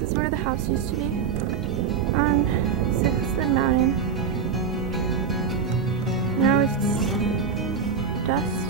This is where the house used to be, on 6th Mountain. Now it's dust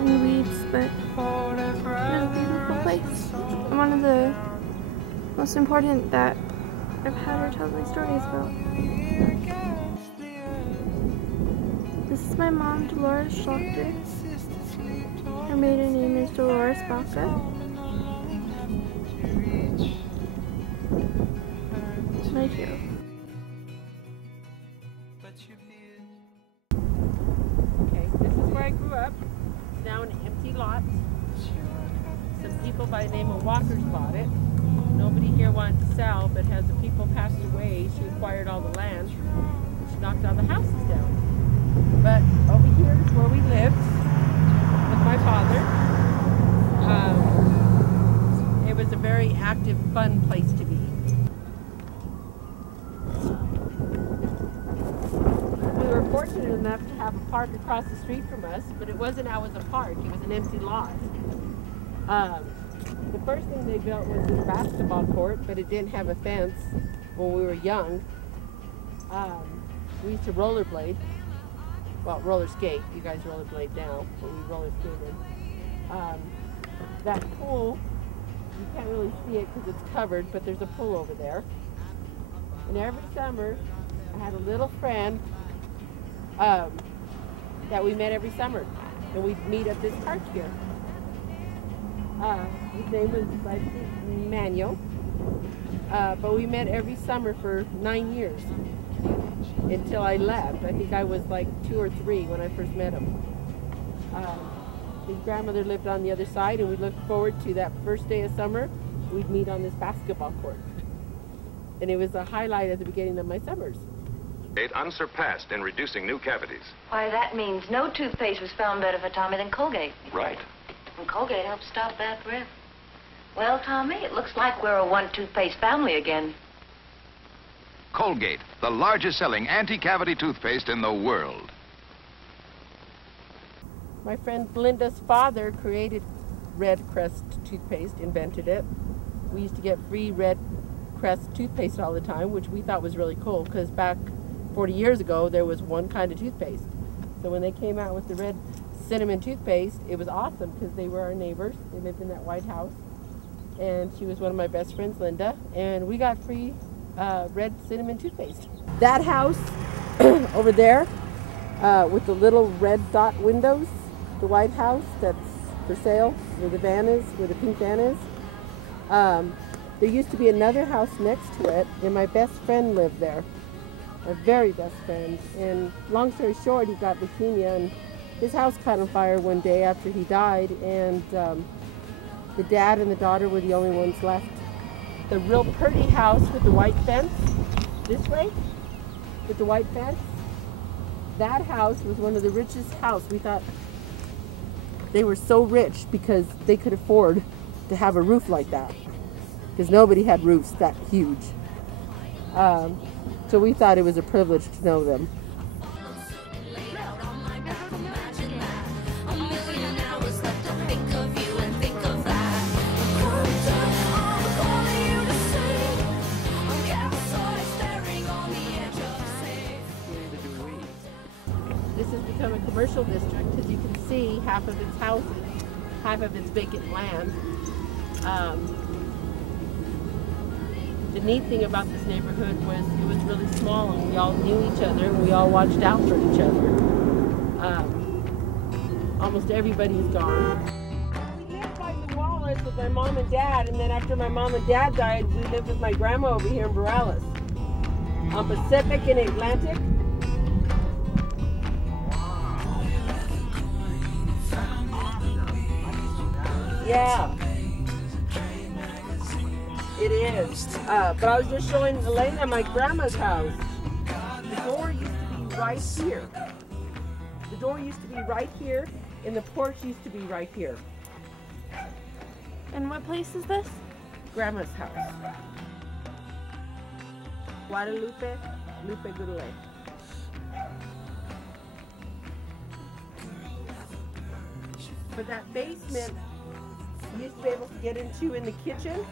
and weeds, but it was a beautiful place. And one of the most important that I've had her tell my stories about. This is my mom, Dolores Schlachter. Her maiden name is Dolores Baca. My hero. Okay, this is where I grew up. It's now an empty lot. Some people by the name of Walkers bought it. Nobody here wanted to sell, but as the people passed away, she acquired all the land. She knocked all the houses down. But over here is where we lived with my father. It was a very active, fun place to be. We were fortunate enough to have a park across the street from us, but it wasn't always a park, it was an empty lot. The first thing they built was this basketball court, but it didn't have a fence when we were young. We used to rollerblade. Well, roller skate. You guys rollerblade now, but we roller skated. That pool, you can't really see it because it's covered, but there's a pool over there. And every summer, I had a little friend that we met every summer, and we'd meet at this park here. His name was Manuel, but we met every summer for 9 years until I left. I think I was like 2 or 3 when I first met him. His grandmother lived on the other side, and we looked forward to that first day of summer. We'd meet on this basketball court, and it was a highlight at the beginning of my summers. Unsurpassed in reducing new cavities. Why, that means no toothpaste was found better for Tommy than Colgate. Right. And Colgate helps stop that breath. Well, Tommy, it looks like we're a one-toothpaste family again. Colgate, the largest selling anti-cavity toothpaste in the world. My friend Linda's father created Red Crest toothpaste, invented it. We used to get free Red Crest toothpaste all the time, which we thought was really cool, because back 40 years ago, there was one kind of toothpaste. So when they came out with the red cinnamon toothpaste, it was awesome because they were our neighbors. They lived in that white house. And she was one of my best friends, Linda. And we got free red cinnamon toothpaste. That house over there with the little red dot windows, the white house that's for sale, where the van is, where the pink van is. There used to be another house next to it, and my best friend lived there. My very best friend. And long story short, he got leukemia, and his house caught on fire one day after he died, and the dad and the daughter were the only ones left. The real pretty house with the white fence, this way, with the white fence, that house was one of the richest houses. We thought they were so rich because they could afford to have a roof like that, because nobody had roofs that huge. So we thought it was a privilege to know them. This has become a commercial district, as you can see, half of its houses, half of its vacant land. The neat thing about this neighborhood was it was really small, and we all knew each other, and we all watched out for each other. Almost everybody's gone. We lived by New Orleans with my mom and dad, and then after my mom and dad died, we lived with my grandma over here in Borealis. On Pacific and Atlantic. Yeah. It is. But I was just showing Elena my grandma's house. The door used to be right here. The door used to be right here, and the porch used to be right here. And what place is this? Grandma's house. Guadalupe, Lupe Gurule. But that basement you used to be able to get into in the kitchen.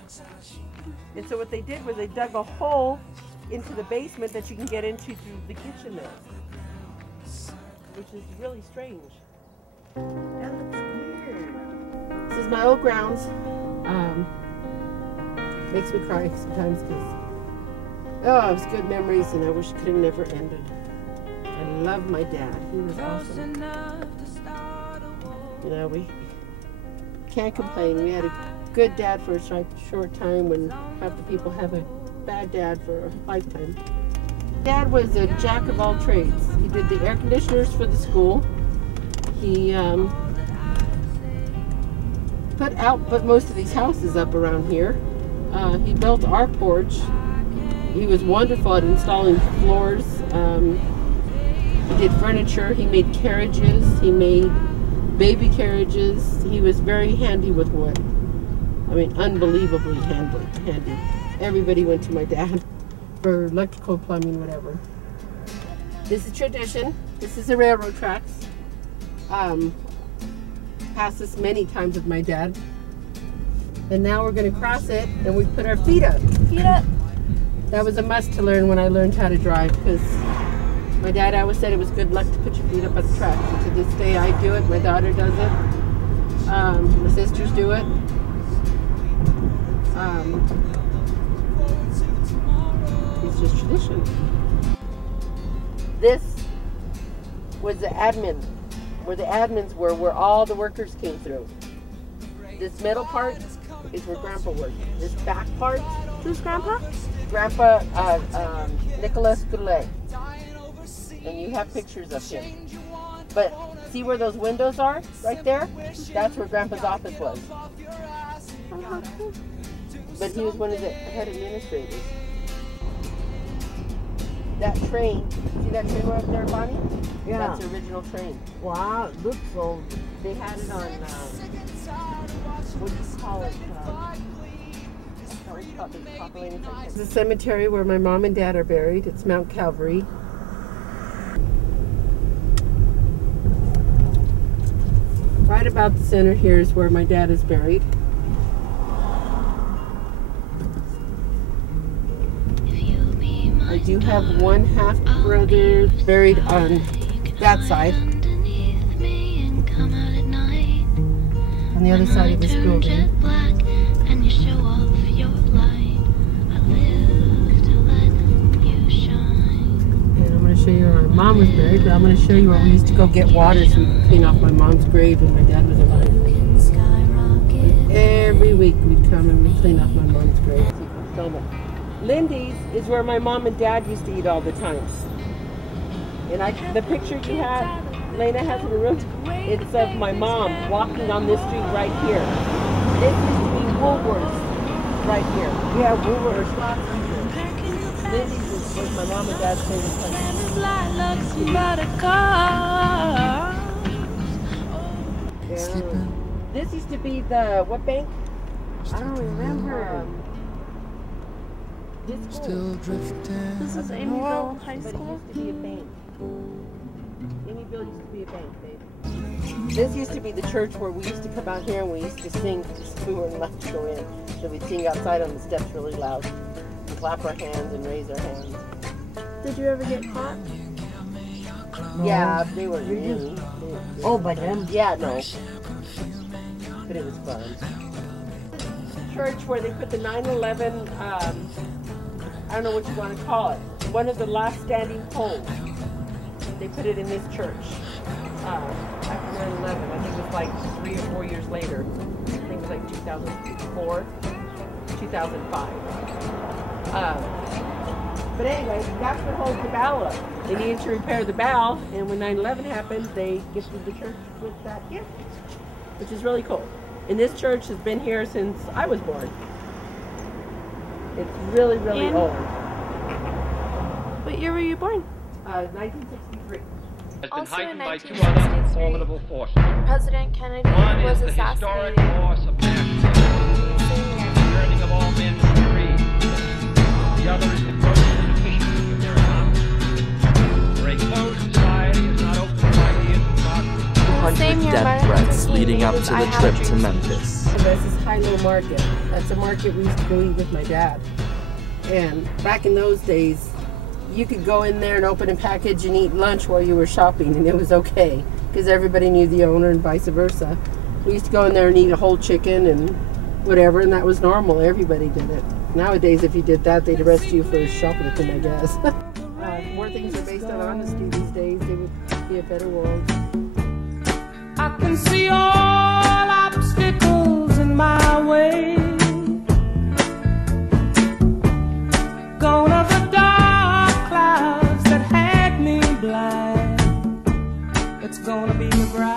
And so what they did was they dug a hole into the basement that you can get into through the kitchen there, which is really strange. That looks weird. This is my old grounds. Makes me cry sometimes because it was good memories, and I wish it could have never ended. I love my dad. He was awesome. You know, we can't complain. We had a good dad for a short time when half the people have a bad dad for a lifetime. Dad was a jack of all trades. He did the air conditioners for the school. He put most of these houses up around here. He built our porch. He was wonderful at installing floors. He did furniture. He made carriages. He made baby carriages. He was very handy with wood. I mean, unbelievably handy. Everybody went to my dad for electrical, plumbing, whatever. This is tradition. This is the railroad tracks. Passed this many times with my dad. And now we're going to cross it, and we put our feet up. Feet up. That was a must to learn when I learned how to drive, because my dad always said it was good luck to put your feet up at the track. And to this day, I do it. My daughter does it. My sisters do it. It's just tradition. This was the admin, where the admins were, where all the workers came through. This middle part is where Grandpa worked. This back part, Who's Grandpa? Grandpa Nicholas Goulet. And you have pictures of him. But see where those windows are? Right there? That's where Grandpa's office was. But he was one of the head administrators. That train, see that train right up there, Bonnie? Yeah. That's the original train. Wow, it looks old. They had it on, what do you call it? It's the cemetery where my mom and dad are buried. It's Mount Calvary. Right about the center here is where my dad is buried. I do have one half brother buried on that side. On the other side of this building. And I'm going to show you where my mom was buried, but I'm going to show you where we used to go get water so we could clean off my mom's grave when my dad was alive. And every week we'd come and we'd clean off my mom's grave so you could film it. Lindy's is where my mom and dad used to eat all the time. And the picture you had, Lena has in the room, it's of my mom walking on this street right here. This used to be Woolworth's right here. Yeah, Woolworth's. Lindy's was my mom and dad's favorite place. This used to be the, what bank? I don't remember. This school. This is Amyville High But it School. used to be a bank. Amyville used to be a bank, babe. This used to be the church where we used to come out here and we used to sing just we weren't allowed to go in. So we'd sing outside on the steps really loud. And clap our hands and raise our hands. Did you ever get caught? Yeah, they were really. Oh, by them? Yeah, no. But it was fun. Church where they put the 9/11, I don't know what you want to call it, one of the last standing poles. They put it in this church after 9/11. I think it was like 3 or 4 years later. I think it was like 2004, 2005. But anyway, that's what holds the bow up. They needed to repair the bow, and when 9/11 happened, they gifted the church with that gift, which is really cool. And this church has been here since I was born. It's really, really old. What year were you born? 1963. Has been Also in heightened by two 1963, other formidable forces. President Kennedy One was is the assassinated. historic loss of nationalism, the yearning of all men to be free. The other is the growth inefficiency of their economy. For a closed society is not open to ideas of progress. Same 100 year, death Martin threats Luther King leading up was to I the Have trip a to Dream Memphis. speech. There's this high-low market. That's a market we used to go eat with my dad. And back in those days, you could go in there and open a package and eat lunch while you were shopping, and it was okay because everybody knew the owner and vice versa. We used to go in there and eat a whole chicken and whatever, and that was normal. Everybody did it. Nowadays, if you did that, they'd arrest you for shoplifting, I guess. More things are based on honesty these days. It would be a better world. I can see all obstacles in my way. Gone are the dark clouds that had me blind. It's gonna be a bright